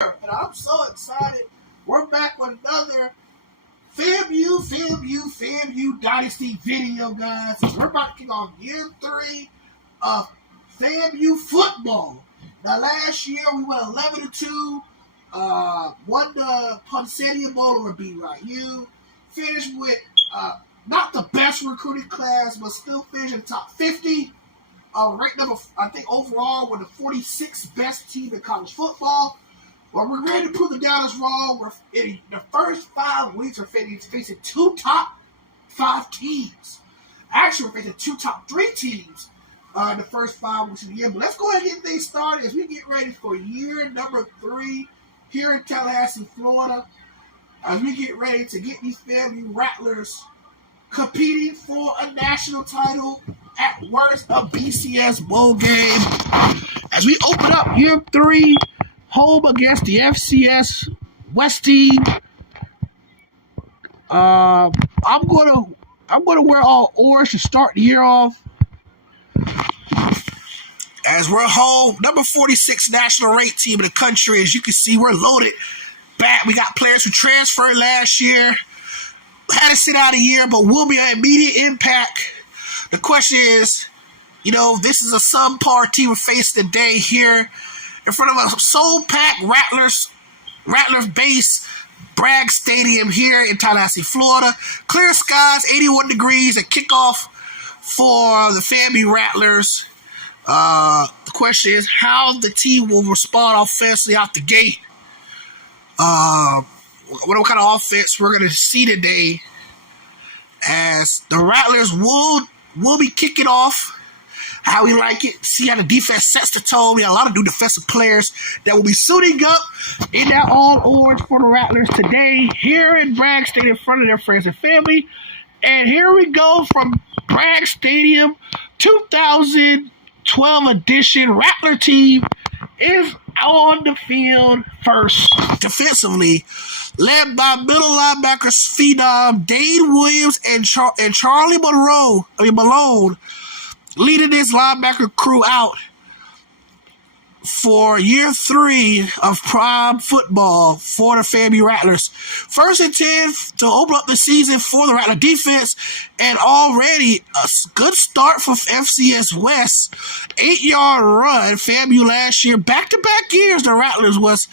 And I'm so excited. We're back with another FAMU Dynasty video, guys. We're about to kick off year 3 of FAMU football. Now, last year we went 11-2, won the Poncedia Bowl over BYU, finished with not the best recruiting class, but still finished in the top 50. Ranked number, I think overall, we're the 46th best team in college football. Well, we're ready to prove the doubters wrong. We're in the first 5 weeks, we're facing 2 top 5 teams. Actually, we're facing 2 top 3 teams in the first 5 weeks of the year. But let's go ahead and get things started as we get ready for year number 3 here in Tallahassee, Florida. As we get ready to get these FAMU Rattlers competing for a national title, at worst a BCS bowl game. As we open up year 3, home against the FCS West team. I'm gonna wear all orange to start the year off. As we're home, number 46 national ranked team in the country. As you can see, we're loaded back. We got players who transferred last year, had to sit out a year, but will be an immediate impact. The question is, this is a subpar team we're facing today here in front of a soul-packed Rattlers base Bragg Stadium here in Tallahassee, Florida. Clear skies, 81 degrees at kickoff for the FAMU Rattlers. The question is how the team will respond offensively out the gate. What kind of offense we're going to see today, as the Rattlers will be kicking off how we like it. See how the defense sets the tone. We have a lot of new defensive players that will be suiting up in that all orange for the Rattlers today here in Bragg Stadium in front of their friends and family. And here we go from Bragg Stadium, 2012 edition. Rattler team is on the field first. Defensively, led by middle linebackers phenom Dane Williams and Charlie Malone, leading this linebacker crew out for year 3 of prime football for the FAMU Rattlers. 1st and 10 to open up the season for the Rattler defense, and already a good start for FCS West. 8-yard run. FAMU last year, back-to-back years, the Rattlers was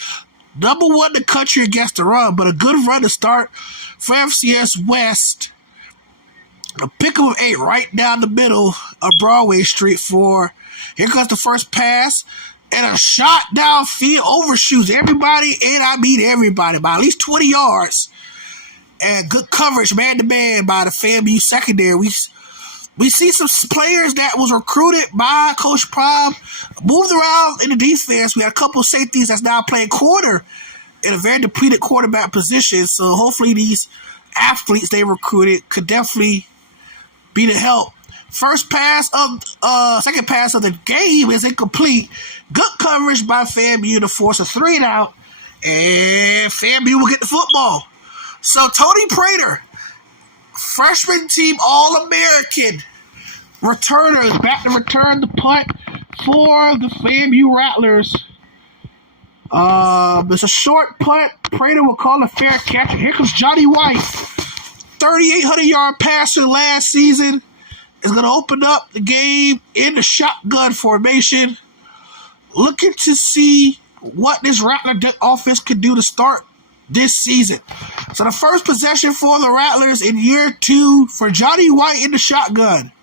number 1 in the country against the run, but a good run to start for FCS West. A pick of 8 right down the middle of Broadway Street for, here comes the first pass, and a shot downfield overshoots everybody, and I mean everybody, by at least 20 yards. And good coverage, man-to-man, by the FAMU secondary. We see some players that was recruited by Coach Prime moved around in the defense. We had a couple of safeties that's now playing corner in a very depleted quarterback position. So hopefully these athletes they recruited could definitely be the help. Second pass of the game is incomplete. Good coverage by FAMU to force a 3 and out, and FAMU will get the football. So Tony Prater, freshman team All-American returner, is back to return the punt for the FAMU Rattlers. It's a short punt. Prater will call a fair catch. Here comes Johnny White, 3,800-yard passer last season, is going to open up the game in the shotgun formation. Looking to see what this Rattler offense could do to start this season. So the first possession for the Rattlers in year 2 for Johnny White in the shotgun.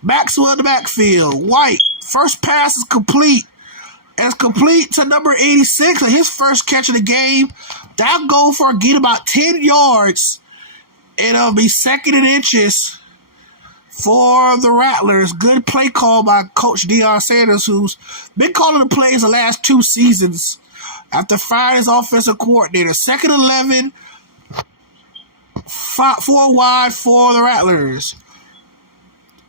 Maxwell in the backfield. White, first pass is complete. And it's complete to number 86 on his first catch of the game. That'll go for a gain about 10 yards. And it'll be 2nd and inches for the Rattlers. Good play call by Coach Deion Sanders, who's been calling the plays the last 2 seasons after firing his offensive coordinator. 2nd and 11, 4 wide for the Rattlers.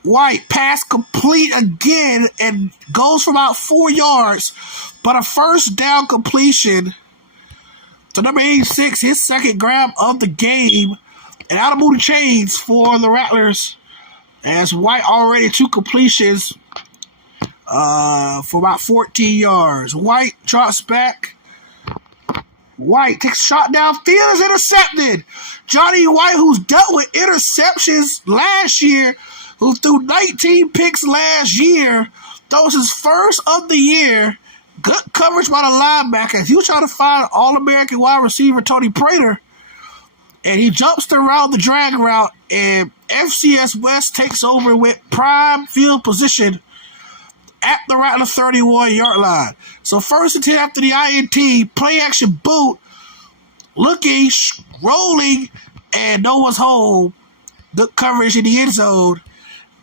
White, pass complete again and goes for about 4 yards, but a first down completion to number 86, his second grab of the game, and out of move the chains for the Rattlers, as White already 2 completions for about 14 yards. White drops back White takes a shot downfield, is intercepted. Johnny White, who's dealt with interceptions last year, who threw 19 picks last year, throws his first of the year. Good coverage by the linebacker. He was trying to find All-American wide receiver Tony Prater, and he jumps around the drag route, and FCS West takes over with prime field position at the Rattler 31-yard line. So first and 10 after the INT, play action boot, looking, rolling, and no one's home. Good coverage in the end zone.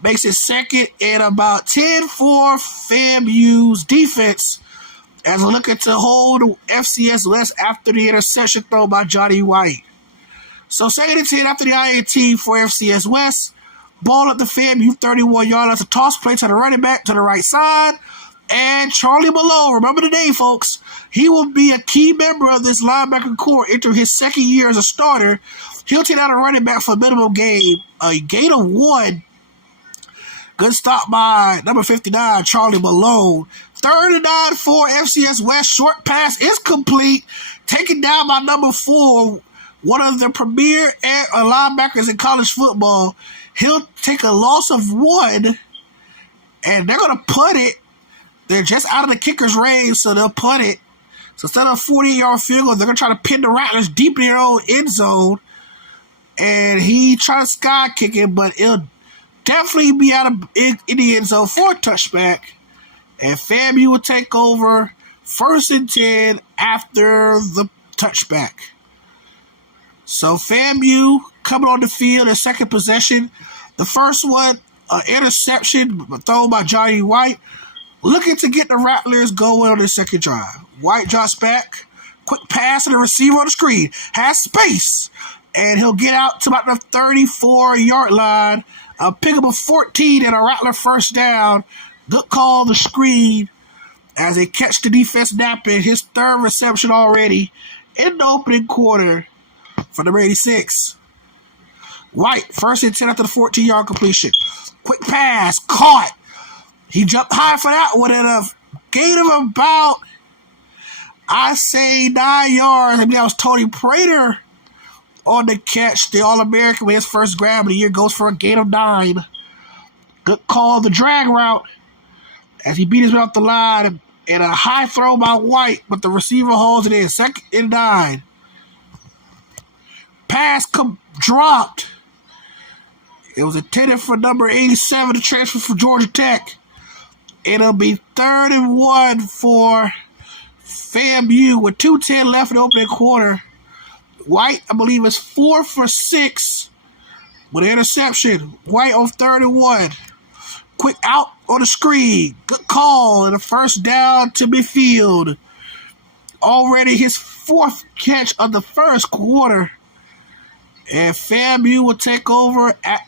Makes it second and about 10 for FAMU's defense as we're looking to hold FCS West after the interception thrown by Johnny White. So second and 10 after the INT for FCS West. Ball at the FAMU 31-yard line. That's a toss play to the running back to the right side. And Charlie Malone, remember the name, folks. He will be a key member of this linebacker core entering his second year as a starter. He'll take out a running back for a minimum gain. A gain of 1. Good stop by number 59, Charlie Malone. 3rd and 9 for FCS West. Short pass is complete. Taken down by number 4, one of the premier linebackers in college football. He'll take a loss of 1, and they're going to punt it. They're just out of the kicker's range, so they'll punt it. So instead of a 40-yard field goal, they're going to try to pin the Rattlers deep in their own end zone. And he tried to sky kick it, but it'll definitely be out of in the end zone for a touchback. And FAMU will take over first and 10 after the touchback. So FAMU coming on the field in second possession. The first one, interception thrown by Johnny White. Looking to get the Rattlers going on the second drive. White drops back. Quick pass to the receiver on the screen. Has space. And he'll get out to about the 34-yard line. A pick up of 14 and a Rattler first down. Good call, the screen, as they catch the defense napping. His third reception already in the opening quarter for number 86. White, first and 10 after the 14-yard completion. Quick pass, caught. He jumped high for that one at a gain of about, I say, 9 yards. I mean, that was Tony Prater on the catch. The All-American with his first grab of the year goes for a gain of 9. Good call, the drag route, as he beat his way off the line and a high throw by White, but the receiver holds it in. Second and 9. Pass dropped. It was intended for number 87 to transfer from Georgia Tech. It'll be 3rd and 1 for FAMU with 2:10 left in the opening quarter. White, I believe, is 4 for 6 with an interception. White on 3rd and 1. Quick out on the screen. Good call and a first down to midfield. Already his 4th catch of the first quarter. And FAMU will take over at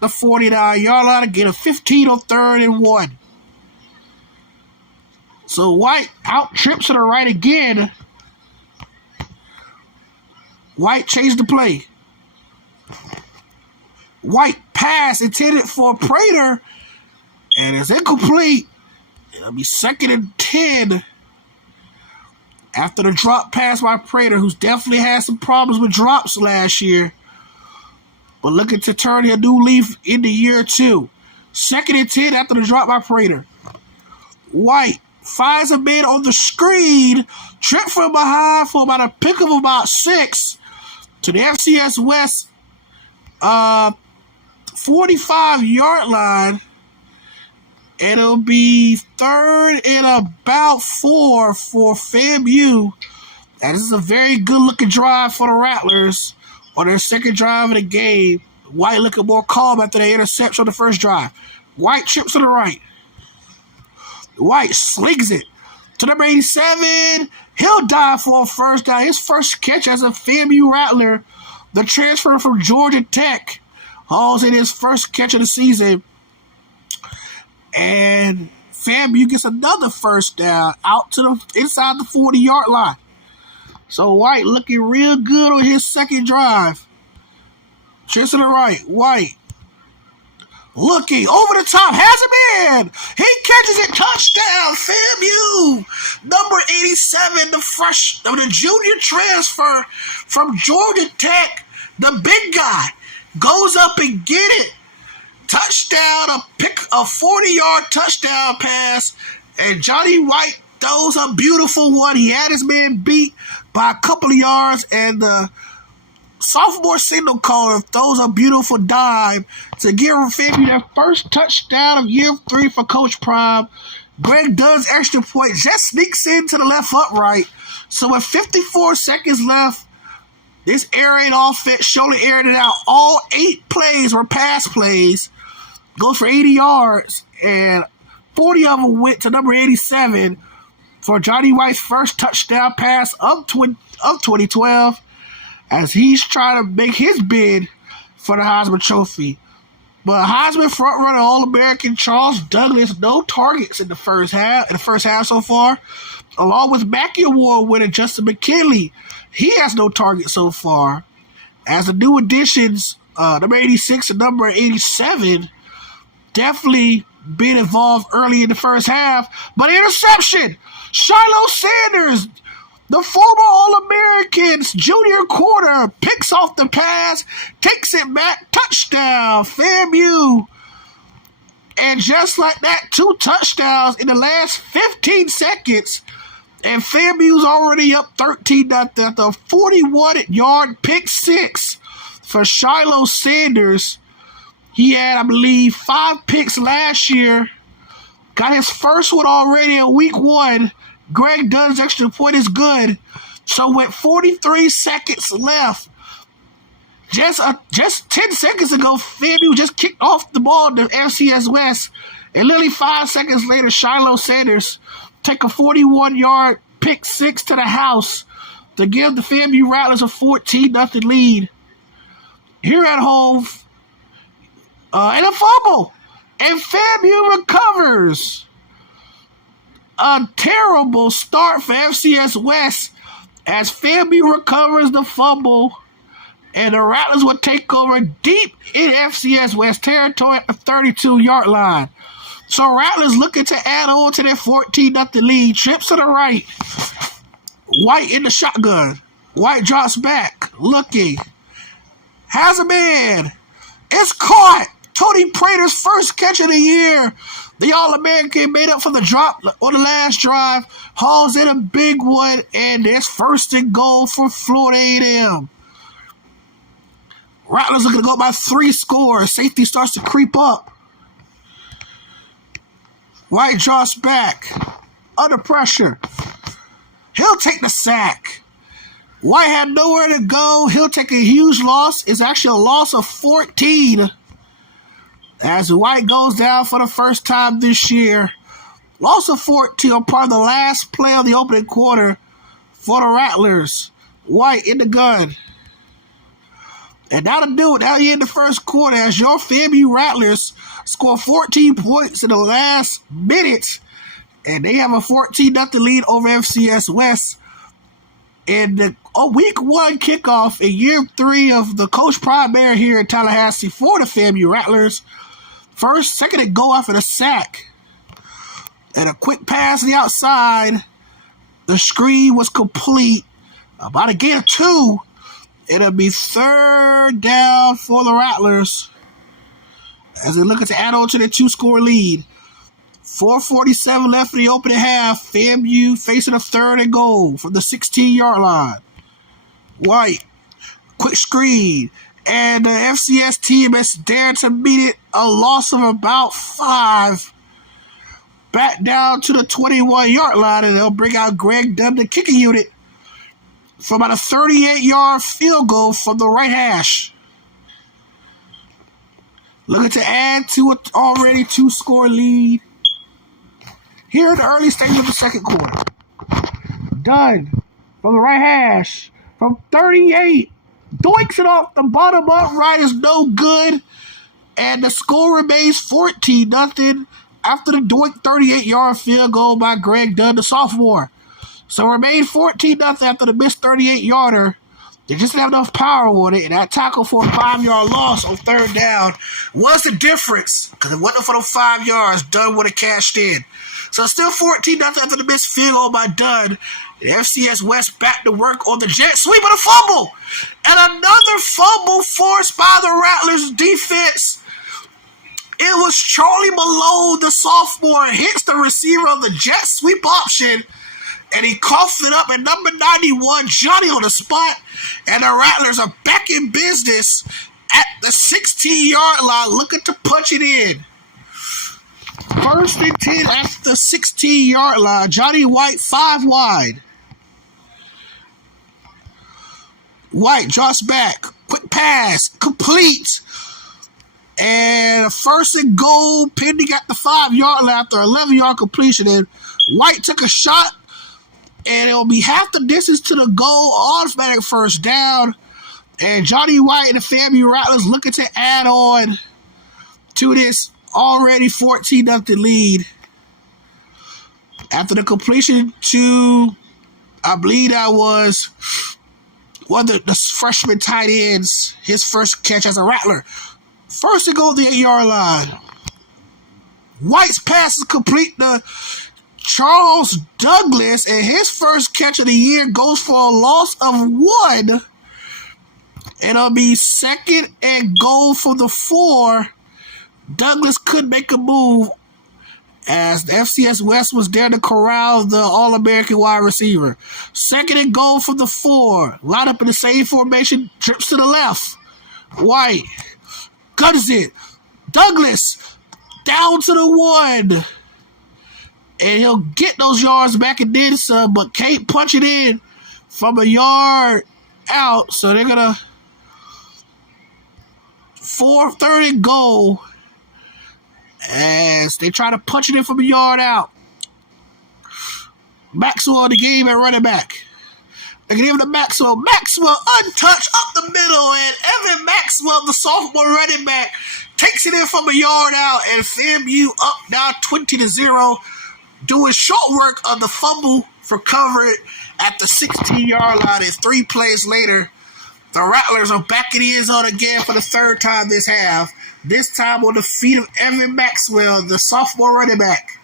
the 49-yard line and get a 15 on 3rd and 1. So White out trips to the right again. White changed the play. White pass intended for Prater, and it's incomplete. It'll be 2nd and 10 after the drop pass by Prater, who's definitely had some problems with drops last year, but looking to turn a new leaf in the year 2. 2nd and 10 after the drop by Prater. White finds a man on the screen, tripped from behind for about a pick of about 6 to the FCS West 45-yard line. And it'll be 3rd and about 4 for FAMU. And this is a very good-looking drive for the Rattlers on their second drive of the game. White looking more calm after the interception on the first drive. White trips to the right. White slings it to number 87. He'll dive for a first down. His first catch as a FAMU Rattler. The transfer from Georgia Tech hauls in his first catch of the season. And FAMU gets another first down out to the inside the 40-yard line. So White looking real good on his second drive. Trips to the right. White Looking over the top, has him in. He catches it, touchdown, FAMU. Number 87, the junior transfer from Georgia Tech, the big guy, goes up and get it. Touchdown, a 40-yard touchdown pass, and Johnny White throws a beautiful one. He had his man beat by a couple of yards, and the sophomore signal caller throws a beautiful dime to give FAMU their first touchdown of year 3 for Coach Prime. Greg Dunn's extra point just sneaks into the left upright. So with 54 seconds left, this air raid offense surely aired it out. All 8 plays were pass plays. Goes for 80 yards, and 40 of them went to number 87 for Johnny White's first touchdown pass of 2012, as he's trying to make his bid for the Heisman Trophy. But Heisman frontrunner All-American Charles Douglas, no targets in the first half so far, along with Mackey Award winner Justin McKinley. He has no targets so far. As the new additions, number 86 and number 87, definitely been involved early in the first half. But interception! Shiloh Sanders, the former All-American's junior corner, picks off the pass, takes it back, touchdown, FAMU. And just like that, 2 touchdowns in the last 15 seconds, and FAMU's already up 13-0 after a 41-yard pick six for Shiloh Sanders. He had, I believe, 5 picks last year. Got his first one already in week 1. Greg Dunn's extra point is good. So with 43 seconds left, just 10 seconds ago, FAMU just kicked off the ball to FCS West. And literally 5 seconds later, Shiloh Sanders take a 41-yard pick six to the house to give the FAMU Rattlers a 14-0 lead. Here at home, and a fumble, and FAMU recovers. A terrible start for FCS West as FAMU recovers the fumble, and the Rattlers will take over deep in FCS West territory at the 32-yard line. So Rattlers looking to add on to their 14-0 lead. Trips to the right. White in the shotgun. White drops back, looking. Has a man. It's caught. Tony Prater's first catch of the year. The All-American made up for the drop on the last drive. Hauls in a big one, and it's 1st and goal for Florida A&M. Rattlers looking to go by 3 scores. Safety starts to creep up. White drops back. Under pressure. He'll take the sack. White had nowhere to go. He'll take a huge loss. It's actually a loss of 14. As White goes down for the first time this year. Loss of 14 on part of the last play of the opening quarter for the Rattlers. White in the gun. And that'll do it. Now you in the first quarter as your FAMU Rattlers score 14 points in the last minute. And they have a 14-0 lead over FCS West. In the week 1 kickoff in year 3 of the Coach Prime era here in Tallahassee for the FAMU Rattlers. Second and goal after the sack. And a quick pass to the outside. The screen was complete. About to get a 2. It'll be 3rd down for the Rattlers as they look to add on to their 2-score lead. 4:47 left in the opening half. FAMU facing a 3rd and goal from the 16-yard line. White, quick screen. And the FCS team is dared to meet it. A loss of about 5. Back down to the 21-yard line, and they'll bring out Greg Dunn, the kicking unit, for about a 38-yard field goal from the right hash. Looking to add to an already 2-score lead. Here in the early stages of the second quarter. Dunn from the right hash. From 38. Doinks it off the bottom upright is no good. And the score remains 14-0 after the doink 38-yard field goal by Greg Dunn, the sophomore. So remain 14-0 after the missed 38-yarder They just didn't have enough power on it, and that tackle for a 5-yard loss on third down was the difference, because it wasn't for the 5 yards, Dunn would have cashed in. So it's still 14-0 after the missed field goal by Dunn. The FCS West back to work on the jet sweep of the fumble. And another fumble forced by the Rattlers defense. It was Charlie Malone, the sophomore, hits the receiver of the jet sweep option, and he coughed it up at number 91, Johnny on the spot, and the Rattlers are back in business at the 16-yard line looking to punch it in. 1st and 10 at the 16-yard line. Johnny White 5 wide. White drops back. Quick pass. Complete. And a 1st and goal pending at the 5-yard line after 11-yard completion. And White took a shot, and it'll be half the distance to the goal. Automatic first down. And Johnny White and the FAMU Rattlers looking to add on to this already 14-0 lead. After the completion to, I believe that was one of the freshman tight ends, his first catch as a Rattler. 1st and goal, the 8-yard line. White's pass is complete to Charles Douglas, and his first catch of the year goes for a loss of 1. It'll be 2nd and goal for the 4. Douglas could make a move as the FCS West was there to corral the All-American wide receiver. 2nd and goal for the 4. Line up in the same formation, trips to the left. White guns it. Douglas down to the 1. And he'll get those yards back and then some, but can't punch it in from a yard out. So they're going to 3rd and goal as they try to punch it in from a yard out. Maxwell in the game at running back. They give it to Maxwell. Maxwell untouched up the middle, and Evan Maxwell, the sophomore running back, takes it in from a yard out, and FAMU up now 20-0, doing short work of the fumble recovered at the 16-yard line. And 3 plays later, the Rattlers are back in the end zone again for the 3rd time this half. This time on the feet of Evan Maxwell, the sophomore running back.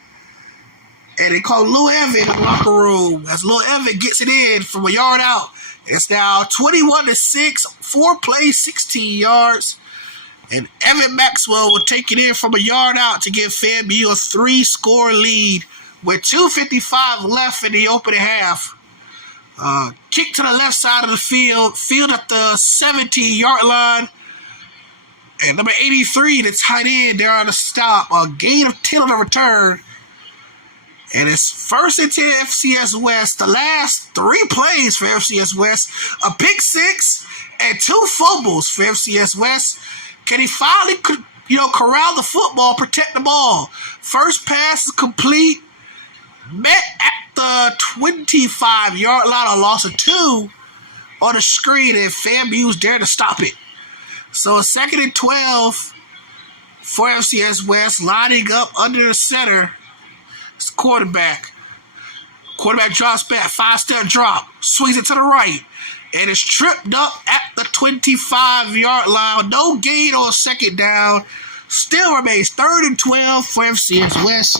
And they call Lil Evan in the locker room as Lil Evan gets it in from a yard out. It's now 21-6, 4 plays, 16 yards. And Evan Maxwell will take it in from a yard out to give FAMU a 3-score lead with 2:55 left in the opening half. Kick to the left side of the field at the 17-yard line. And number 83, the tight end, there on the stop. A gain of 10 on the return. And it's 1st and 10 FCS West. The last 3 plays for FCS West. A pick 6 and 2 fumbles for FCS West. Can he finally, corral the football, protect the ball? First pass is complete. Met at the 25-yard line. A loss of 2 on the screen. And FAMU's there to stop it. So 2nd and 12 for FCS West, lining up under the center. It's the quarterback. Quarterback drops back, 5-step drop, swings it to the right, and it's tripped up at the 25-yard line. No gain on 2nd down. Still remains 3rd and 12 for FCS West.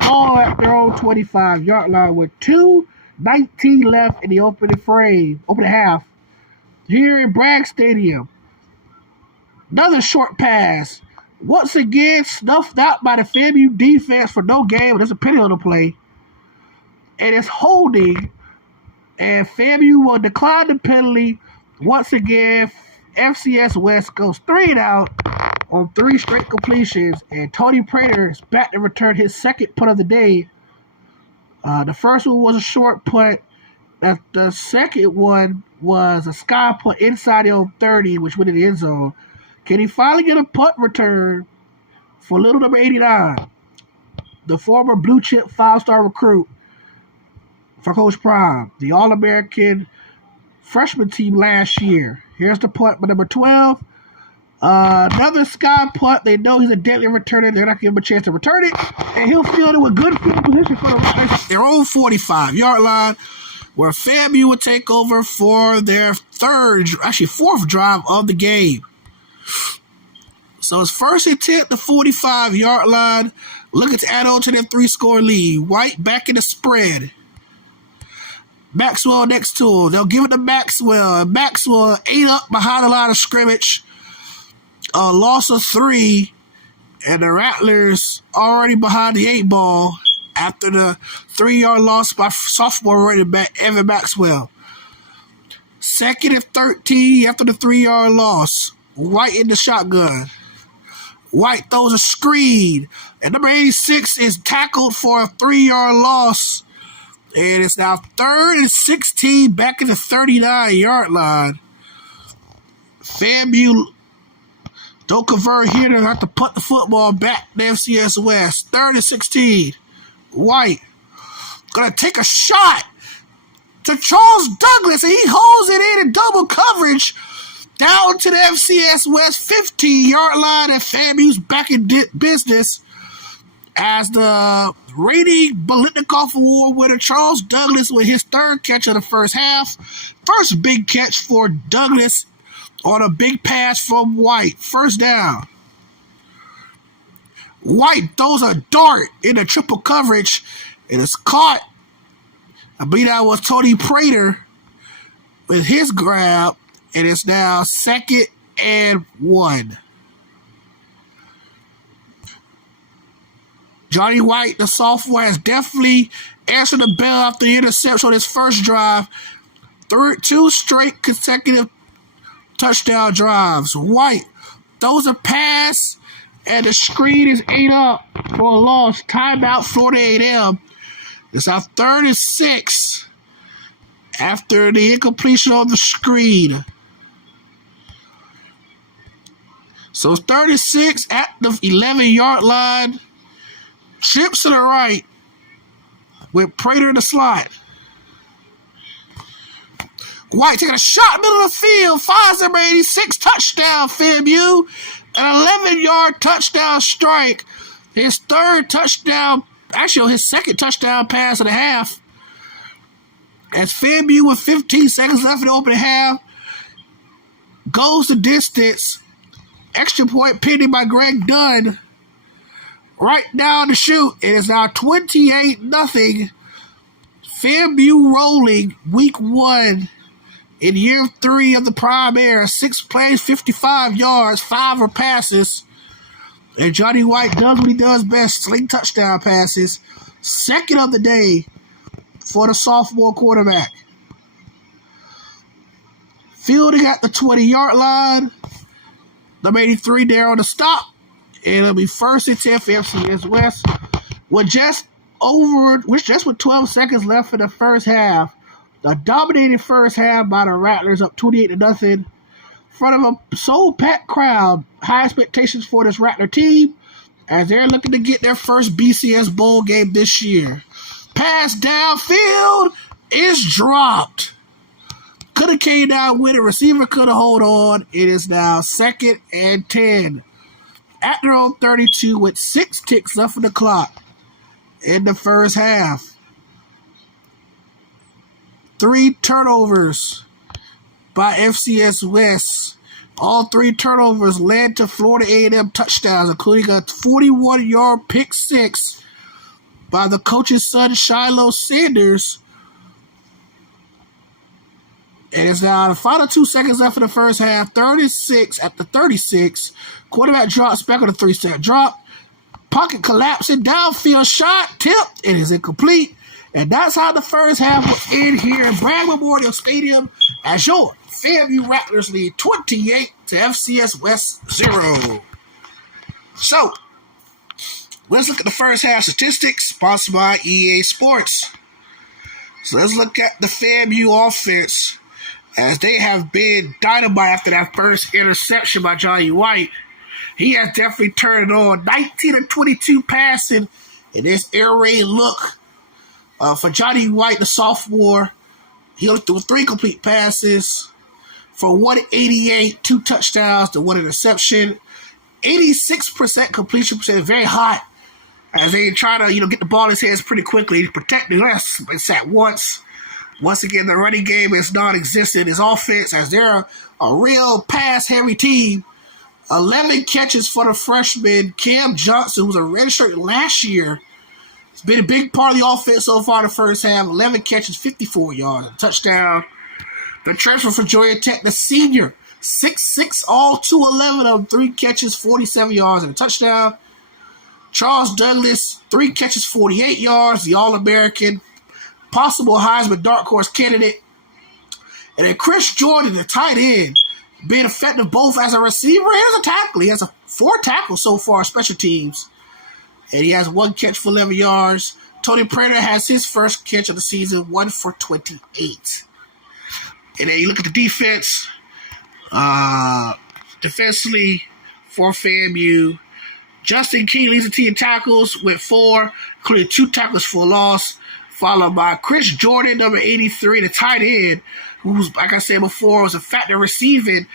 Ball at their own 25-yard line with 2:19 left in the opening half. Here in Bragg Stadium. Another short pass. Once again, snuffed out by the FAMU defense for no gain. There's a penalty on the play. And it's holding. And FAMU will decline the penalty. Once again, FCS West goes 3 and out on 3 straight completions. And Tony Prater is back to return his 2nd punt of the day. The first one was a short punt. The 2nd one was a sky punt inside the old 30, which went in the end zone. Can he finally get a punt return for little number 89? The former blue chip 5-star recruit for Coach Prime, the All-American freshman team last year. Here's the punt by number 12. Another sky punt. They know he's a deadly returner. They're not going to give him a chance to return it. And he'll field it with good field position for the Rattlers. Their own 45-yard line. where FAMU would take over for their fourth drive of the game. So it's first and 10 at the 45-yard line. Looking to add on to their 3-score lead. White back in the spread. Maxwell next to him. They'll give it to Maxwell. And Maxwell ate up behind the line of scrimmage. A loss of 3. And the Rattlers already behind the 8 ball after the 3-yard loss by sophomore running back Evan Maxwell. Second and 13 after the 3-yard loss. White in the shotgun. White throws a screen. And number 86 is tackled for a 3-yard loss. And it's now 3rd and 16 back at the 39-yard line. FAMU don't convert here. They'll have to put the football back to FCS West. 3rd and 16. White going to take a shot to Charles Douglas. And he holds it in double coverage down to the FCS West 15-yard line. And FAMU's back in business as the reigning Bolitnikoff Award winner Charles Douglas with his 3rd catch of the first half. First big catch for Douglas on a big pass from White. First down. White throws a dart in the triple coverage. It is caught. I believe that was Tony Prater with his grab. And it's now 2nd and 1. Johnny White, the sophomore, has definitely answered the bell after the interception on his first drive. 2 straight consecutive touchdown drives. White throws a pass, and the screen is ate up for a loss. Timeout, Florida A&M. It's our 3rd and 6 after the incompletion of the screen. So 3rd and 6 at the 11-yard line. Trips to the right with Prater in the slot. White taking a shot middle of the field. Finds number 86. Touchdown, FAMU. An 11-yard touchdown strike. His 3rd touchdown, actually his 2nd touchdown pass of the half. As FAMU with 15 seconds left in the opening half goes the distance. Extra point pending by Greg Dunn. Right down the chute. It is now 28-0. FAMU rolling week 1 in year 3 of the Prime Era. 6 plays, 55 yards, 5 passes. And Johnny White does what he does best, sling touchdown passes. 2nd of the day for the sophomore quarterback. Fielding at the 20-yard line. Number 83 there on the stop. And it'll be 1st and 10 for FCS West. With just with 12 seconds left for the first half. The dominated first half by the Rattlers, up 28-0. In front of a soul-packed crowd. High expectations for this Rattler team as they're looking to get their first BCS bowl game this year. Pass downfield is dropped. Could have came down with it. Receiver could have hold on. It is now 2nd and 10. At their own 32 with 6 ticks left on the clock in the first half. 3 turnovers by FCS West. All 3 turnovers led to Florida A&M touchdowns, including a 41-yard pick 6 by the coach's son, Shiloh Sanders. And it's now the final 2 seconds left in the first half. 36 at the 36. Quarterback drops back on the 3-step drop. Pocket collapsing. Downfield shot. Tipped. It is incomplete. And that's how the first half will end here at Bragg Memorial Stadium as your FAMU Rattlers lead 28 to FCS West 0. So, let's look at the first half statistics sponsored by EA Sports. So let's look at the FAMU offense as they have been dynamite after that first interception by Johnny White. He has definitely turned it on. 19 of 22 passing in this air raid look for Johnny White, the sophomore. He only threw 3 complete passes for 188, 2 touchdowns to 1 interception. 86% completion percentage, very hot as they try to get the ball in his hands pretty quickly. Protect the rest. It's at once. Once again, the running game is non-existent. His offense, as they're a real pass-heavy team. 11 catches for the freshman, Cam Johnson, who was a redshirt last year. It's been a big part of the offense so far in the first half. 11 catches, 54 yards, a touchdown. The transfer for Georgia Tech, the senior, 6'6", all 211 of 3 catches, 47 yards, and a touchdown. Charles Douglas, 3 catches, 48 yards, the All-American, possible Heisman dark horse candidate. And then Chris Jordan, the tight end, being effective both as a receiver and as a tackle. He has 4 tackles so far, special teams. And he has 1 catch for 11 yards. Tony Prater has his first catch of the season, 1 for 28. And then you look at the defense. Defensively for FAMU, Justin King leads the team in tackles with 4, including 2 tackles for loss, followed by Chris Jordan, number 83, the tight end, who's, like I said before, was a factor receiving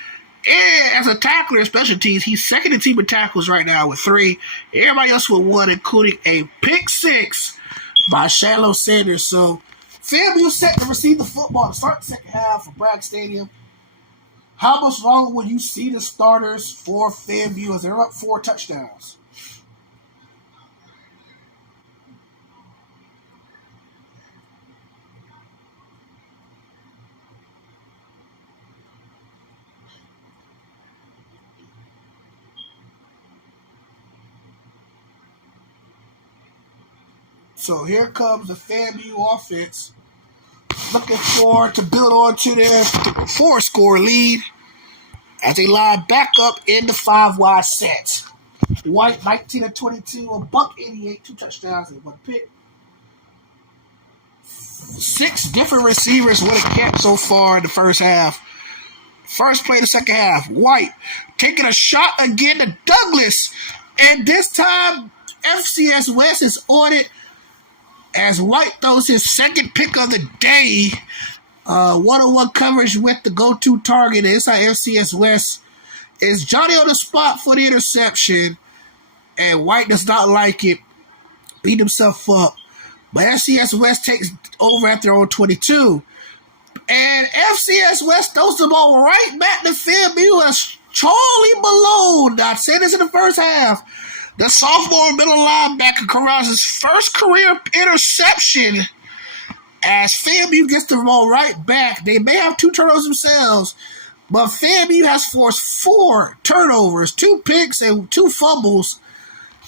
and as a tackler in special teams. He's second in team in tackles right now with 3. Everybody else with 1, including a pick 6 by Shallow Sanders. So FAMU set to receive the football to start the second half for Bragg Stadium. How much longer will you see the starters for FAMU as they're up 4 touchdowns? So here comes the FAMU offense, looking forward to build on to their 4-score lead as they line back up in the 5-wide set. White, 19 of 22, a $188, 2 touchdowns and 1 pick. 6 different receivers with a catch so far in the first half. First play of the second half, White taking a shot again to Douglas, and this time FCS West is on it as White throws his second pick of the day. One-on-one coverage with the go-to target inside FCS West. Is Johnny on the spot for the interception, and White does not like it. Beat himself up. But FCS West takes over at their own 22. And FCS West throws the ball right back to FAMU as Charlie Malone. I said this in the first half. The sophomore middle linebacker corrals his first career interception as FAMU gets the ball right back. They may have 2 turnovers themselves, but FAMU has forced 4 turnovers, 2 picks, and 2 fumbles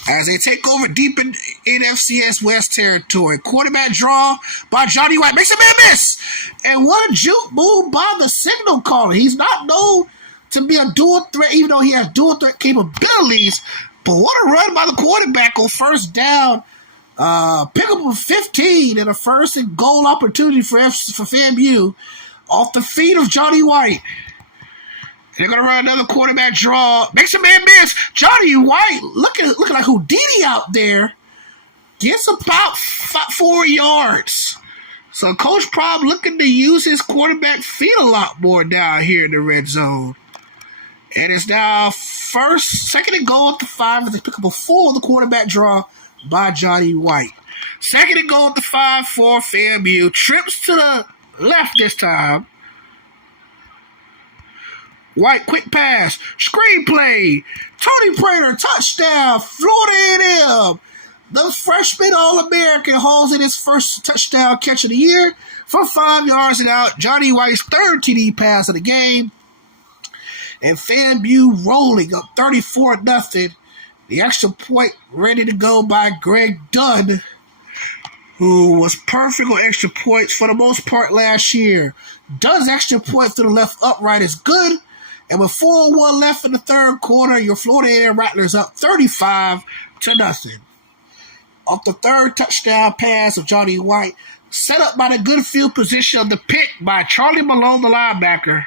as they take over deep in FCS West territory. Quarterback draw by Johnny White. Makes a man miss. And what a juke move by the signal caller. He's not known to be a dual threat, even though he has dual threat capabilities. But what a run by the quarterback on first down. Pick up a 15 and a first and goal opportunity for FAMU off the feet of Johnny White. They're going to run another quarterback draw. Makes a man miss. Johnny White, looking like Houdini out there, gets about 4 yards. So Coach Prob looking to use his quarterback feet a lot more down here in the red zone. And it's now second and goal at the 5 as they pick up a 4 on the quarterback draw by Johnny White. Second and goal at the 5 for FAMU. Trips to the left this time. White, quick pass, screenplay, Tony Prater, touchdown, Florida A&M. The freshman All-American hauls in his first touchdown catch of the year for 5 yards and out. Johnny White's third TD pass of the game. And FAMU rolling up 34-0. The extra point ready to go by Greg Dunn, who was perfect on extra points for the most part last year. Dunn's extra point to the left upright is good. And with 4:01 left in the third quarter, your Florida A&M Rattlers up 35-0. Off the third touchdown pass of Johnny White, set up by the good field position of the pick by Charlie Malone, the linebacker.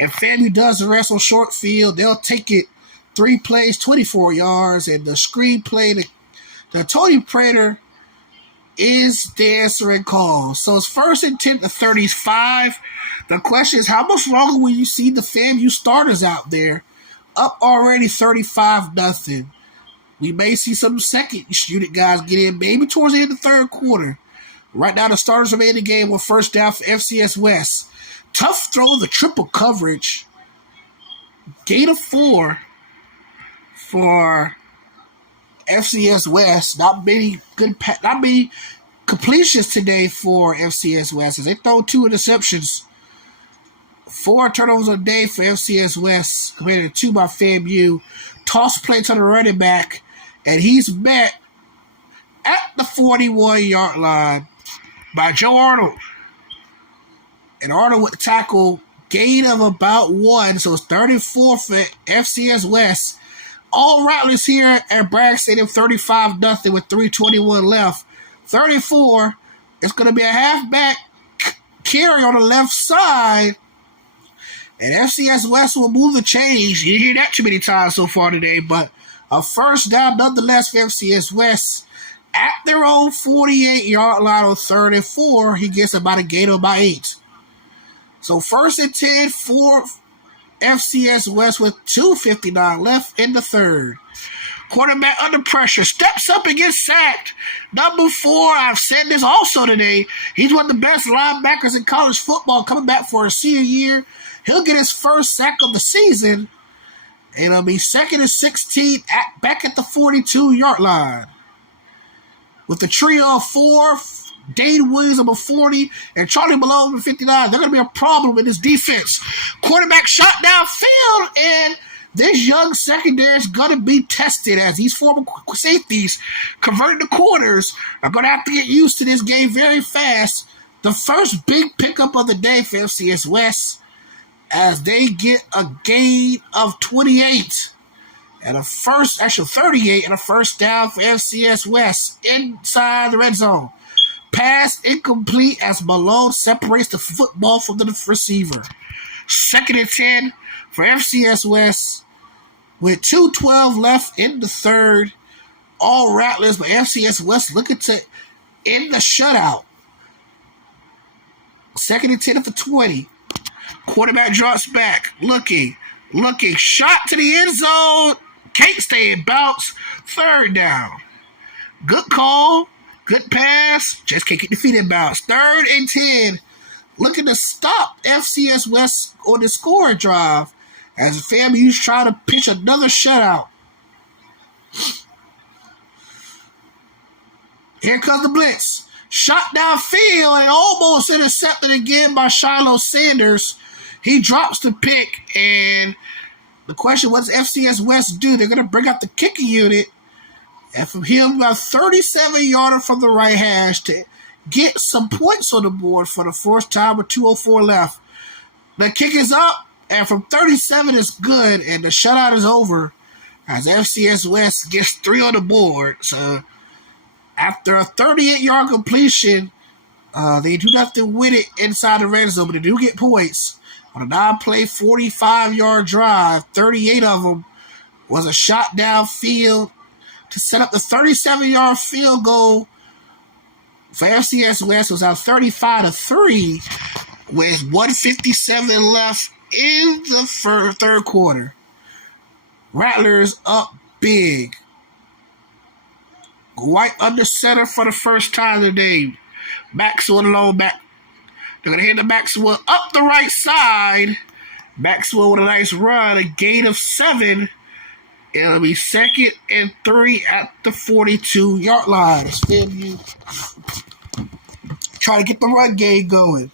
And FAMU does the rest on short field. They'll take it 3 plays, 24 yards, and the screen play to Tony Prater is the answering call. So it's first and 10 to 35. The question is, how much longer will you see the FAMU starters out there up already 35-0? We may see some second unit guys get in maybe towards the end of the third quarter. Right now, the starters remain in the game with first down for FCS West. Tough throw, the triple coverage. Gain of 4 for FCS West. Not many completions today for FCS West as they throw 2 interceptions. 4 turnovers a day for FCS West compared to 2 by FAMU. Toss play to the running back, and he's met at the 41-yard line by Joe Arnold. And Arnold with the tackle, gain of about 1, so it's 34 for FCS West. All Rattlers here at Bragg Stadium, 35-0 with 3:21 left. 34, it's going to be a halfback carry on the left side. And FCS West will move the chains. You didn't hear that too many times so far today, but a first down nonetheless for FCS West. At their own 48-yard line on 3rd and 4, he gets about a gain of about 8. So 1st and 10 for FCS West with 2:59 left in the 3rd. Quarterback under pressure, steps up and gets sacked. Number 4, I've said this also today, he's one of the best linebackers in college football coming back for a senior year. He'll get his first sack of the season. And it'll be 2nd and 16 back at the 42-yard line. With the trio of 4, Dane Williams number 40 and Charlie Malone number 59, they're going to be a problem in this defense. Quarterback shot downfield, and this young secondary is going to be tested as these former safeties converting to corners are going to have to get used to this game very fast. The first big pickup of the day for FCS West as they get a gain of 28 and a 38 and a first down for FCS West inside the red zone. Pass incomplete as Malone separates the football from the receiver. 2nd and 10 for FCS West with 2:12 left in the 3rd. All Rattlers, but FCS West looking to end the shutout. 2nd and 10 for 20. Quarterback drops back, looking, shot to the end zone. Can't stay in bounce. 3rd down. Good call, good pass, just can't get the feet in bounce. 3rd and 10. Looking to stop FCS West on the scoring drive as FAMU's trying to pitch another shutout. Here comes the blitz. Shot downfield and almost intercepted again by Shiloh Sanders. He drops the pick, and the question, what does FCS West do? They're going to bring out the kicking unit, and from him, about 37-yarder from the right hash to get some points on the board for the first time with 2:04 left. The kick is up, and from 37 is good, and the shutout is over as FCS West gets 3 on the board. So after a 38-yard completion, they do not have to win it inside the red zone, but they do get points. On a 9-play, 45-yard drive, 38 of them was a shot downfield to set up the 37-yard field goal for FCS West. Was out 35-3 with 1:57 left in the 3rd quarter. Rattlers up big. White under center for the first time today. Maxwell alone back. They're going to hand to Maxwell up the right side. Maxwell with a nice run, a gain of 7. It'll be 2nd and 3 at the 42-yard line. FAMU trying to get the run game going.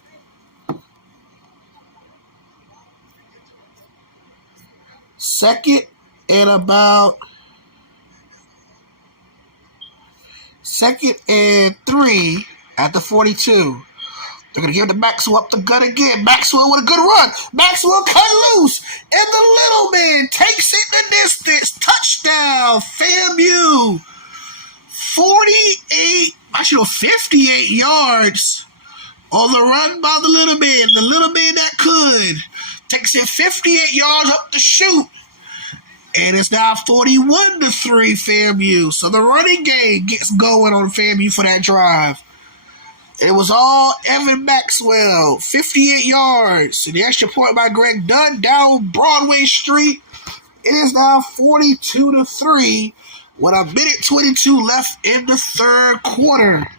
Second and 3 at the 42. They're going to give it to Maxwell up the gut again. Maxwell with a good run. Maxwell cut loose. And the little man takes it the distance. Touchdown, FAMU. 58 yards on the run by the little man. The little man that could. Takes it 58 yards up the chute. And it's now 41-3 FAMU. So the running game gets going on FAMU for that drive. It was all Evan Maxwell, 58 yards. And the extra point by Greg Dunn down Broadway Street. It is now 42-3 with a minute 22 left in the 3rd quarter.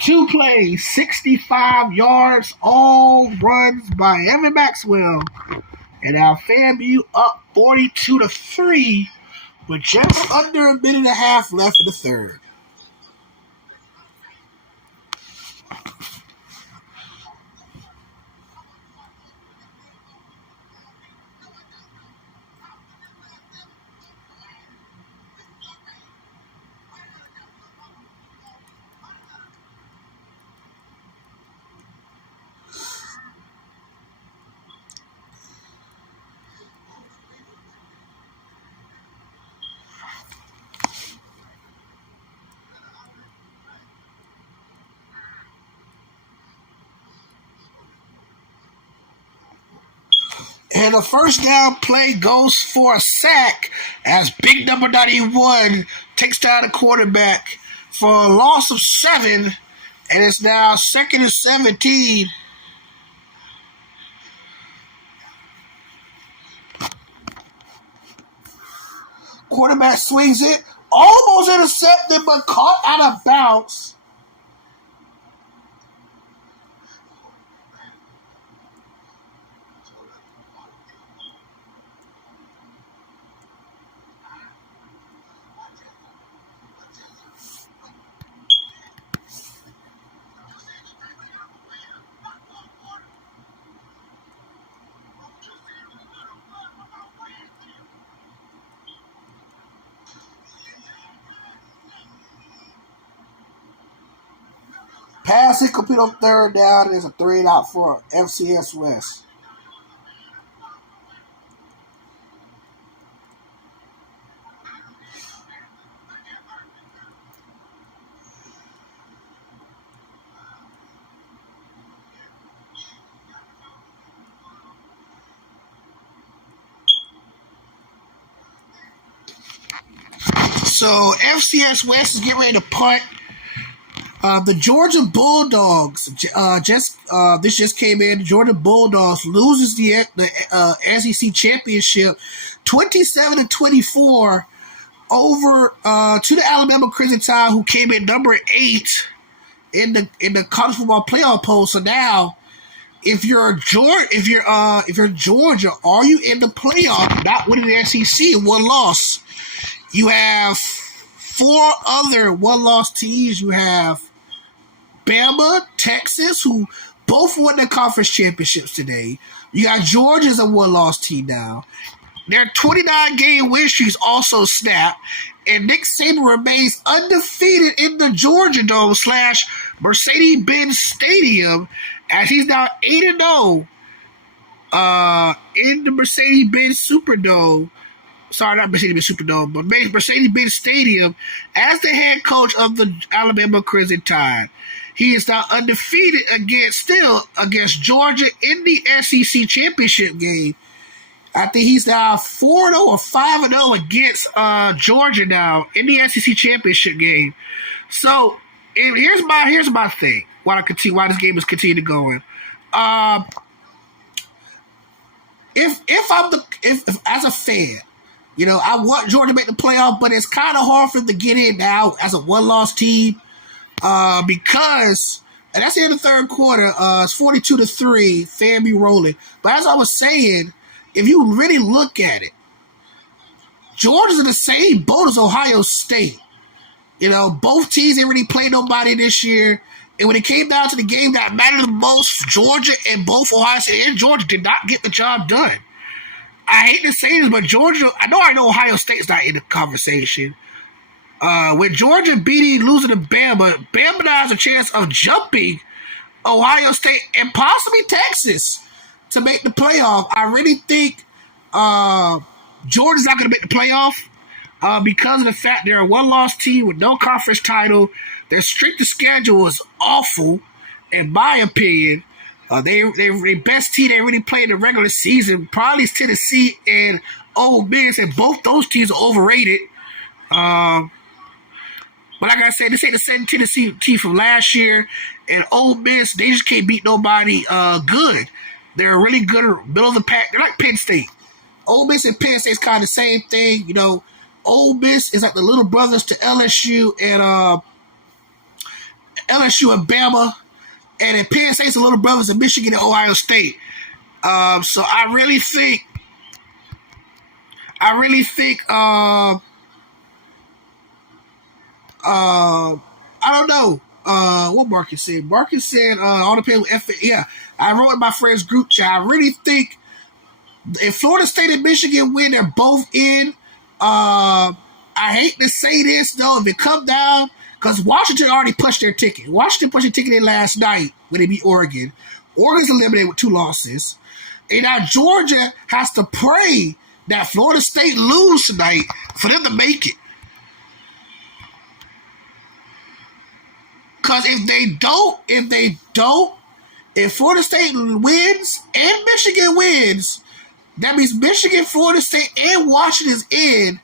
2 plays, 65 yards, all runs by Evan Maxwell. And now FAMU up 42-3 with just under a minute and a half left in the third. And the first down play goes for a sack as big number 91 takes down the quarterback for a loss of 7. And it's now 2nd and 17. Quarterback swings it, almost intercepted but caught out of bounds. Pass incomplete on third down, and it's a 3-and-out for FCS West. So FCS West is getting ready to punt. The Georgia Bulldogs this just came in. Georgia Bulldogs loses the SEC championship 27-24 over to the Alabama Crimson Tide, who came in number 8 in the college football playoff poll. So now, if you're Georgia, are you in the playoff? Not winning the SEC, one loss. You have 4 other one-loss teams. You have Bama, Texas, who both won their conference championships today. You got Georgia as a one-loss team now. Their 29-game win streaks also snapped, and Nick Saban remains undefeated in the Georgia Dome / Mercedes-Benz Stadium, as he's now 8-0 in the Mercedes-Benz Superdome. Sorry, not Mercedes-Benz Superdome, but Mercedes-Benz Stadium as the head coach of the Alabama Crimson Tide. He is now undefeated against Georgia in the SEC championship game. I think he's now 4-0 or 5-0 against Georgia now in the SEC championship game. So here's my thing. Why this game is continuing going. If as a fan, I want Georgia to make the playoff, but it's kind of hard for them to get in now as a one-loss team because, and that's in the third quarter, it's 42-3, FAMU rolling. But as I was saying, if you really look at it, Georgia's in the same boat as Ohio State. Both teams ain't really played nobody this year. And when it came down to the game that mattered the most, Georgia and both Ohio State and Georgia did not get the job done. I hate to say this, but Georgia, I know Ohio State's not in the conversation. With Georgia losing to Bama now has a chance of jumping Ohio State and possibly Texas to make the playoff. I really think Georgia's not going to make the playoff because of the fact they're a one-loss team with no conference title. Their strength of schedule is awful, in my opinion. They best team they really played in the regular season probably is Tennessee and Ole Miss, and both those teams are overrated. But like I said, this ain't the same Tennessee team from last year, and Ole Miss, they just can't beat nobody good. They're really good, middle of the pack. They're like Penn State. Ole Miss and Penn State's kind of the same thing. Ole Miss is like the little brothers to LSU LSU and Bama, and then Penn State's the little brothers of Michigan and Ohio State. So I really think I don't know what Marcus said. Marcus said all depends with FA. Yeah, I wrote in my friend's group chat. I really think if Florida State and Michigan win, they're both in. I hate to say this though, if it come down, because Washington already punched their ticket. Washington punched their ticket in last night when they beat Oregon. Oregon's eliminated with 2 losses. And now Georgia has to pray that Florida State lose tonight for them to make it. Because if Florida State wins and Michigan wins, that means Michigan, Florida State, and Washington's in.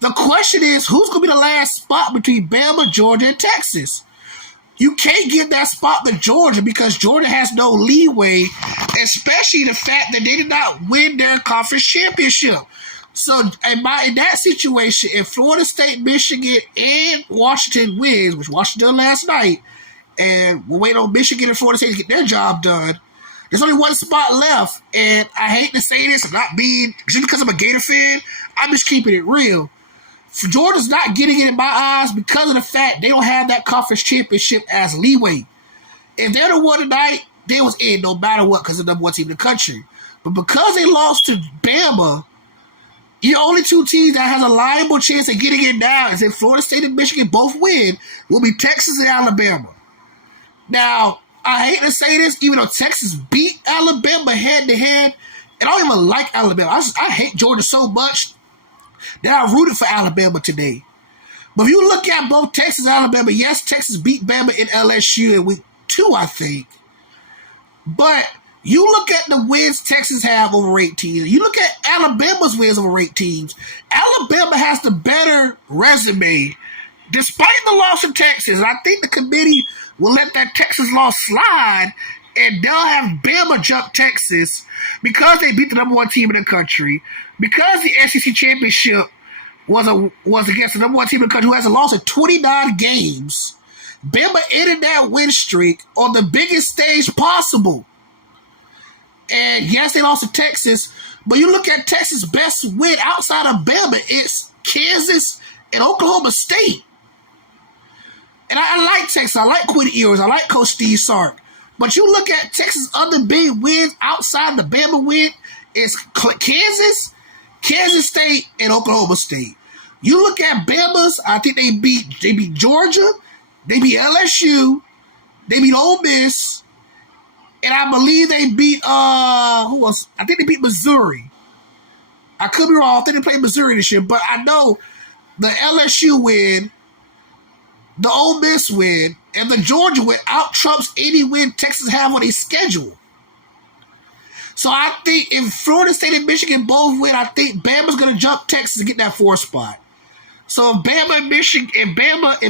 The question is, who's going to be the last spot between Bama, Georgia, and Texas? You can't give that spot to Georgia because Georgia has no leeway, especially the fact that they did not win their conference championship. So in that situation, if Florida State, Michigan, and Washington wins, which Washington did last night, and we'll wait on Michigan and Florida State to get their job done, there's only one spot left. And I hate to say this, I'm not being, just because I'm a Gator fan, I'm just keeping it real. Georgia's not getting it in my eyes because of the fact they don't have that conference championship as leeway. If they're the one tonight, they was in no matter what because they're the number 1 team in the country. But because they lost to Bama, the only 2 teams that has a liable chance of getting it now is if Florida State and Michigan both win, will be Texas and Alabama. Now, I hate to say this, even though Texas beat Alabama head-to-head, and I don't even like Alabama. I hate Georgia so much that I rooted for Alabama today. But if you look at both Texas and Alabama, yes, Texas beat Bama in LSU in week 2, I think. But you look at the wins Texas have over 8 teams. You look at Alabama's wins over 8 teams. Alabama has the better resume, despite the loss of Texas. And I think the committee will let that Texas loss slide, and they'll have Bama jump Texas because they beat the number 1 team in the country. Because the SEC championship was against the number 1 team in the country who has a loss of 29 games, Bama ended that win streak on the biggest stage possible. And yes, they lost to Texas, but you look at Texas' best win outside of Bama, it's Kansas and Oklahoma State. And I like Texas. I like Quinn Ewers. I like Coach Steve Sark. But you look at Texas' other big wins outside the Bama win, it's Kansas, Kansas State, and Oklahoma State. You look at Bama's, I think they beat Georgia, they beat LSU, they beat Ole Miss, and I believe they beat who else? I think they beat Missouri. I could be wrong. I think they played Missouri this year, but I know the LSU win, the Ole Miss win, and the Georgia win out trumps any win Texas have on their schedule. So I think if Florida State and Michigan both win, I think Bama's going to jump Texas to get that 4th spot. So if Bama and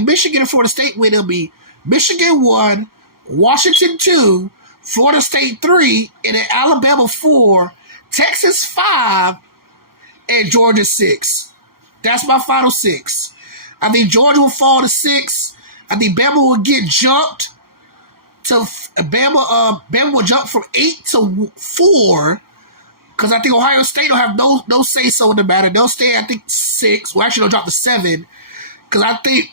Michigan and Florida State win, it'll be Michigan 1, Washington 2, Florida State 3, and then Alabama 4, Texas 5, and Georgia 6. That's my final 6. I think Georgia will fall to 6. I think Bama will get jumped to Bama will jump from 8 to 4 because I think Ohio State don't have no say so in the matter. They'll stay, I think, 6. Well, actually, they'll drop to 7 because I think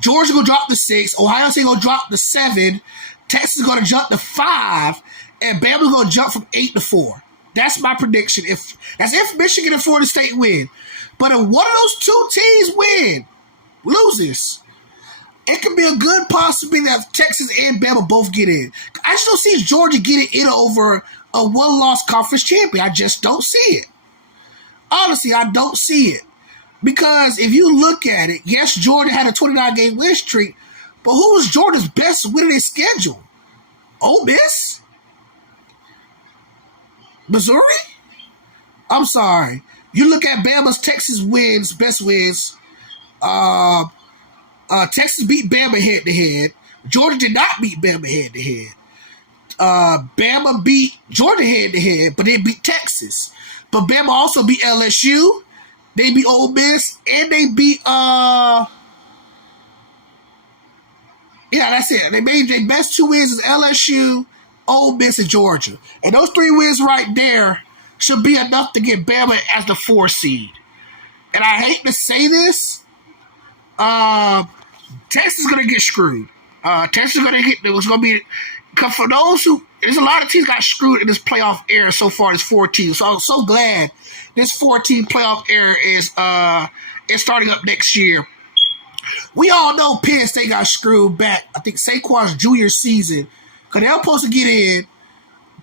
Georgia will drop to 6. Ohio State will drop to 7. Texas is going to jump to 5, and Bama's going to jump from 8 to 4. That's my prediction. If Michigan and Florida State win, but if one of those 2 teams loses. It could be a good possibility that Texas and Bama both get in. I just don't see Georgia getting in over a 1-loss conference champion. I just don't see it. Honestly, I don't see it. Because if you look at it, yes, Georgia had a 29-game win streak, but who was Georgia's best win in their schedule? Ole Miss? Missouri? I'm sorry. You look at Bama's Texas wins, best wins. Texas beat Bama head-to-head. Georgia did not beat Bama head-to-head. Bama beat Georgia head-to-head, but they beat Texas. But Bama also beat LSU. They beat Ole Miss, and they beat Yeah, that's it. They made their best 2 wins is LSU, Ole Miss, and Georgia. And those 3 wins right there should be enough to get Bama as the 4 seed. And I hate to say this, Texas is going to get screwed. Texas is going to get, it was going to be, because for those who, there's a lot of teams got screwed in this playoff era so far, this 4 teams. So I'm so glad this 4-team playoff era is starting up next year. We all know Penn State got screwed back, I think Saquon's junior season, because they were supposed to get in,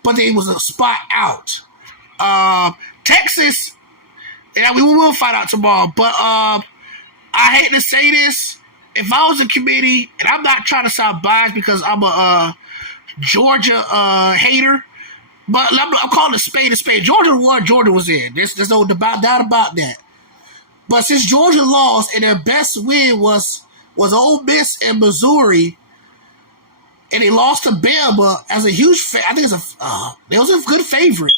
but they was a spot out. Texas, yeah, we will find out tomorrow, but I hate to say this, if I was a committee, and I'm not trying to sound biased because I'm a Georgia hater, but I'm calling it spade a spade. Georgia won, Georgia was in. There's no doubt about that. But since Georgia lost and their best win was Ole Miss and Missouri, and they lost to Bama as a huge, I think it was a good favorite.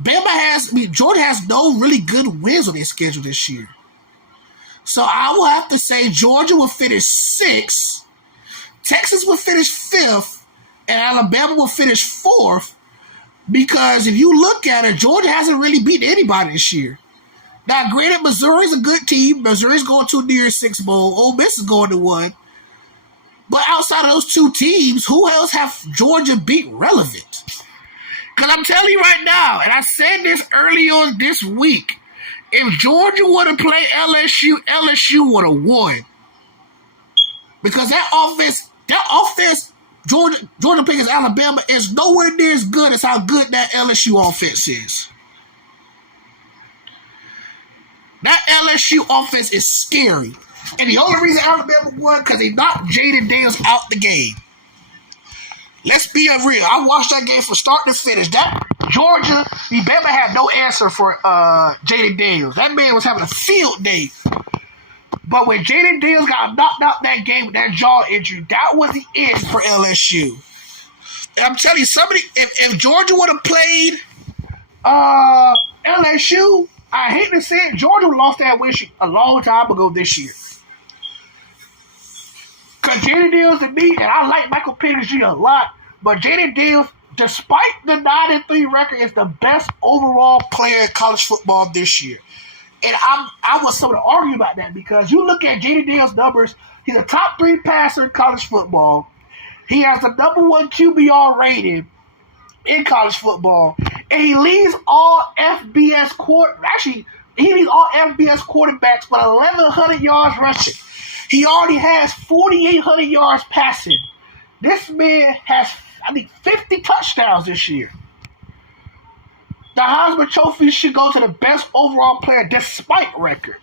Georgia has no really good wins on their schedule this year. So I will have to say Georgia will finish 6th, Texas will finish 5th, and Alabama will finish 4th, because if you look at it, Georgia hasn't really beaten anybody this year. Now, granted, Missouri's a good team. Missouri's going to a New Year's Six Bowl. Ole Miss is going to one. But outside of those 2 teams, who else have Georgia beat relevant? Because I'm telling you right now, and I said this earlier this week, if Georgia would have played LSU, LSU would have won. Because that offense, Georgia playing against Alabama, is nowhere near as good as how good that LSU offense is. That LSU offense is scary. And the only reason Alabama won because they knocked Jaden Daniels out the game. Let's be real. I watched that game from start to finish. That Georgia, Bama had no answer for Jaden Daniels. That man was having a field day. But when Jaden Daniels got knocked out that game with that jaw injury, that was the end for LSU. And I'm telling you, if Georgia would have played LSU, I hate to say it, Georgia lost that win a long time ago this year. Because Jaden Daniels to me, and I like Michael Penix Jr. a lot, but Jaden Daniels, despite the 9-3 record, is the best overall player in college football this year. And I was someone to argue about that, because you look at Jaden Daniels' numbers, he's a top 3 passer in college football. He has the #1 QBR rating in college football. And he leads all FBS quarterbacks with 1,100 yards rushing. He already has 4,800 yards passing. This man has, 50 touchdowns this year. The Heisman Trophy should go to the best overall player despite record.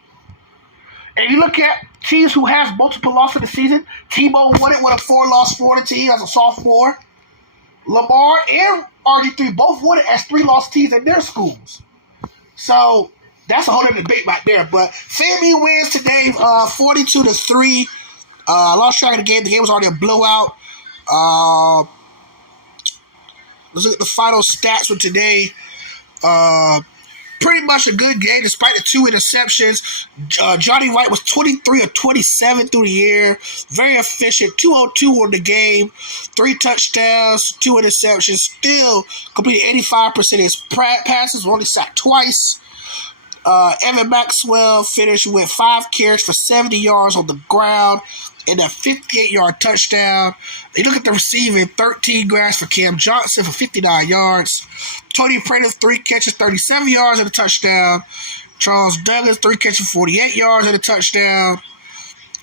And you look at teams who has multiple losses in the season. Tebow won it with a 4-loss Florida team as a sophomore. Lamar and RG3 both won it as 3-loss teams in their schools. So that's a whole other debate right there. But FAMU wins today 42-3. Lost track of the game. The game was already a blowout. Let's look at the final stats for today. Pretty much a good game despite the 2 interceptions. Johnny White was 23 of 27 through the air. Very efficient. 202 on the game. 3 touchdowns, 2 interceptions. Still completed 85% of his passes. Only sacked twice. Evan Maxwell finished with 5 carries for 70 yards on the ground and a 58-yard touchdown. You look at the receiving, 13 grabs for Cam Johnson for 59 yards. Tony Prater, 3 catches, 37 yards and a touchdown. Charles Douglas, 3 catches, 48 yards and a touchdown.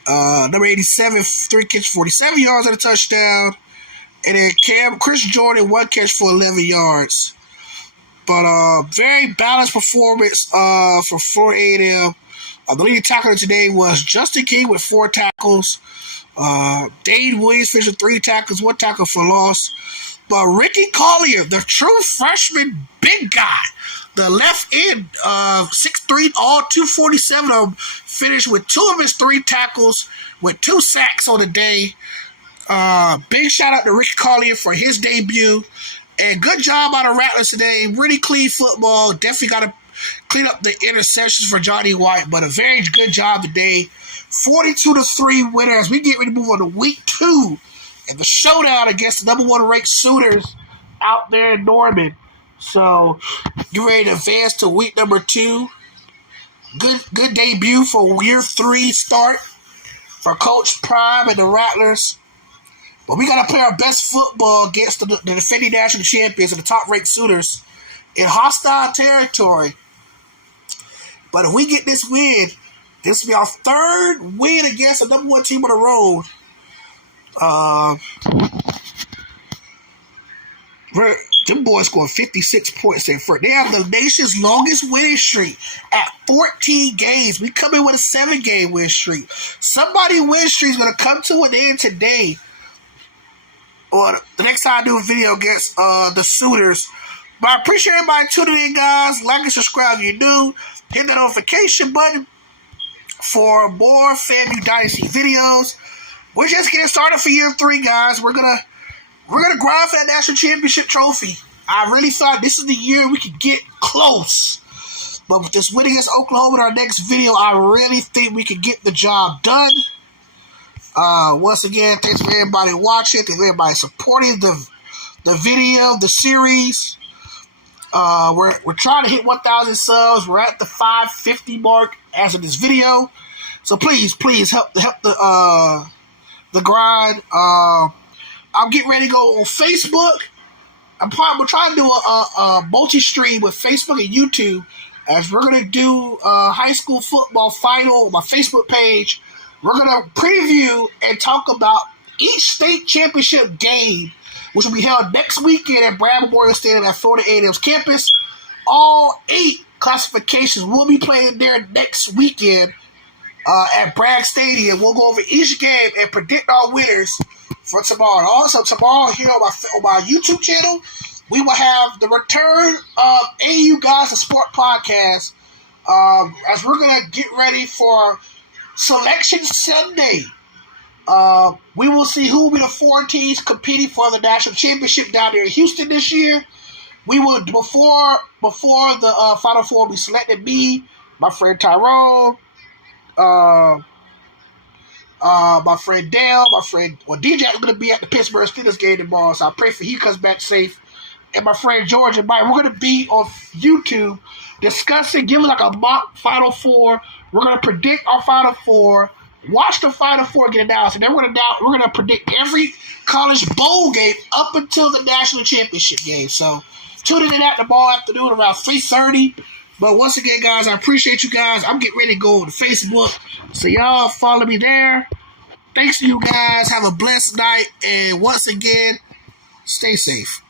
Number 87, 3 catches, 47 yards and a touchdown. And then Chris Jordan, 1 catch for 11 yards. But very balanced performance for Florida A&M. The leading tackler today was Justin King with 4 tackles. Dane Williams finished with 3 tackles, 1 tackle for loss. But Ricky Collier, the true freshman big guy, the left end, 6'3", all 247 of them, finished with 2 of his 3 tackles with 2 sacks on the day. Big shout out to Ricky Collier for his debut. And good job out of Rattlers today. Really clean football. Definitely got to clean up the interceptions for Johnny White. But a very good job today 42-3 winner as we get ready to move on to week 2 and the showdown against the number 1 ranked Sooners out there in Norman. So get ready to advance to week number 2. Good debut for year 3 start for Coach Prime and the Rattlers. But we got to play our best football against the defending national champions and the top-ranked Sooners in hostile territory. But if we get this win, this will be our 3rd win against the number 1 team on the road. Them boys scored 56 points in first. They have the nation's longest winning streak at 14 games. We come in with a 7-game win streak. Somebody's win streak is going to come to an end today, or the next time I do a video against the Sooners. But I appreciate everybody tuning in, guys. Like and subscribe if you're new. Hit that notification button for more FAMU Dynasty videos. We're just getting started for year 3, guys. We're gonna grind for that national championship trophy. I really thought this is the year we could get close. But with this win against Oklahoma in our next video, I really think we could get the job done. Once again, thanks for everybody watching. Thanks for everybody supporting the video, the series. We're trying to hit 1,000 subs. We're at the 550 mark as of this video. So please help the grind. I'm getting ready to go on Facebook. I'm trying to do a multi-stream with Facebook and YouTube, as we're going to do high school football final on my Facebook page. We're going to preview and talk about each state championship game, which will be held next weekend at Brad Memorial Stadium at Florida A&M's campus. All 8 classifications will be playing there next weekend at Bragg Stadium. We'll go over each game and predict our winners for tomorrow. And also tomorrow here on my YouTube channel, we will have the return of AU Guys and Sport podcast, as we're going to get ready for Selection Sunday. We will see who will be the 4 teams competing for the national championship down there in Houston this year. We will, before the Final Four, we selected me, my friend Tyrone, my friend Dale, DJ is going to be at the Pittsburgh Steelers game tomorrow, so I pray he comes back safe. And my friend George and Mike, we're going to be on YouTube discussing, giving like a mock Final Four. We're going to predict our Final Four, watch the Final Four get announced, and then we're going to predict every college bowl game up until the national championship game. So tune in at tomorrow afternoon around 3:30. But once again, guys, I appreciate you guys. I'm getting ready to go on to Facebook, so y'all follow me there. Thanks to you guys. Have a blessed night, and once again, stay safe.